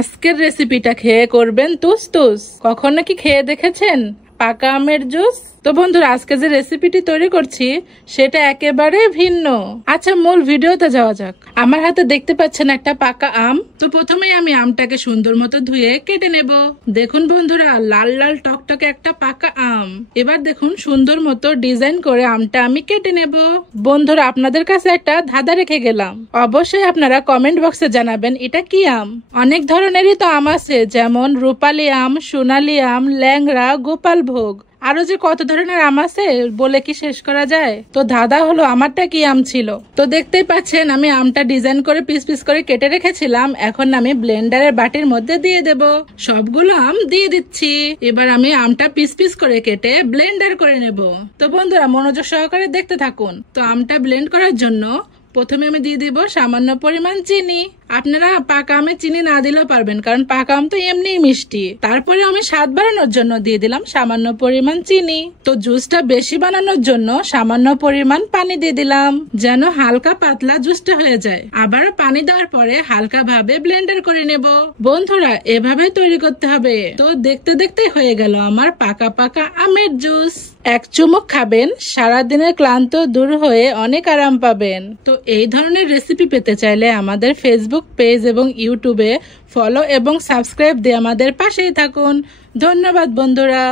আজকের রেসিপিটা খেয়ে করবেন তুস তুস। কখনো কি খেয়ে দেখেছেন পাকা আমের জুস? তো বন্ধুরা, আজকে যে রেসিপিটি তৈরি করছি সেটা একেবারে ভিন্ন। আচ্ছা, মূল ভিডিওতে যাওয়া যাক। আমার হাতে দেখতে পাচ্ছেন একটা পাকা আম। তো প্রথমেই আমি আমটাকে সুন্দর মতো ধুয়ে কেটে নেব। দেখুন বন্ধুরা, লাল লাল টকটকে একটা পাকা আম। এবার দেখুন সুন্দর মতো ডিজাইন করে আমটা আমি কেটে নেব। বন্ধুরা, আপনাদের কাছে একটা ধাঁধা রেখে গেলাম, অবশ্যই আপনারা কমেন্ট বক্সে জানাবেন এটা কি আম। অনেক ধরনেরই তো আম আছে, যেমন রূপালী আম, সোনালী আম, ল্যাংড়া, গোপাল ভোগ, আরো যে কত ধরনের আম আছে বলে কি শেষ করা যায়। তো ধাঁধা হলো আমারটা কি আম ছিল। তো দেখতেই পাচ্ছেন আমি আমটা ডিজাইন করে পিস পিস করে কেটে রেখেছিলাম। এখন আমি ব্লেন্ডারের বাটির মধ্যে দিয়ে দেব। সবগুলো আম দিয়ে দিচ্ছি। এবার আমি আমটা পিস পিস করে কেটে ব্লেন্ডার করে নেব। তো বন্ধুরা, মনোযোগ সহকারে দেখতে থাকুন। তো আমটা ব্লেন্ড করার জন্য প্রথমে আমি দিয়ে দিব সামান্য পরিমাণ চিনি। আপনারা পাকা আমে চিনি না দিলেও পারবেন, কারণ পাকা আম তো এমনিই মিষ্টি। তারপরে আমি স্বাদ বাড়ানোর জন্য দিয়ে দিলাম সামান্য পরিমাণ চিনি। তো জুসটা বেশি বানানোর জন্য সামান্য পরিমাণ পানি দিয়ে দিলাম, যেন হালকা পাতলা জুসটা হয়ে যায়। আবার পানি দেওয়ার পরে হালকা ভাবে ব্লেন্ডার করে নেব। বন্ধুরা, এভাবে তৈরি করতে হবে। তো দেখতে দেখতে হয়ে গেল আমার পাকা পাকা আমের জুস। এক চুমুক খাবেন, সারাদিনের ক্লান্ত দূর হয়ে অনেক আরাম পাবেন। তো এই ধরনের রেসিপি পেতে চাইলে আমাদের ফেসবুক পেজ এবং ইউটিউবে ফলো এবং সাবস্ক্রাইব দিয়ে আমাদের পাশেই থাকুন। ধন্যবাদ বন্ধুরা।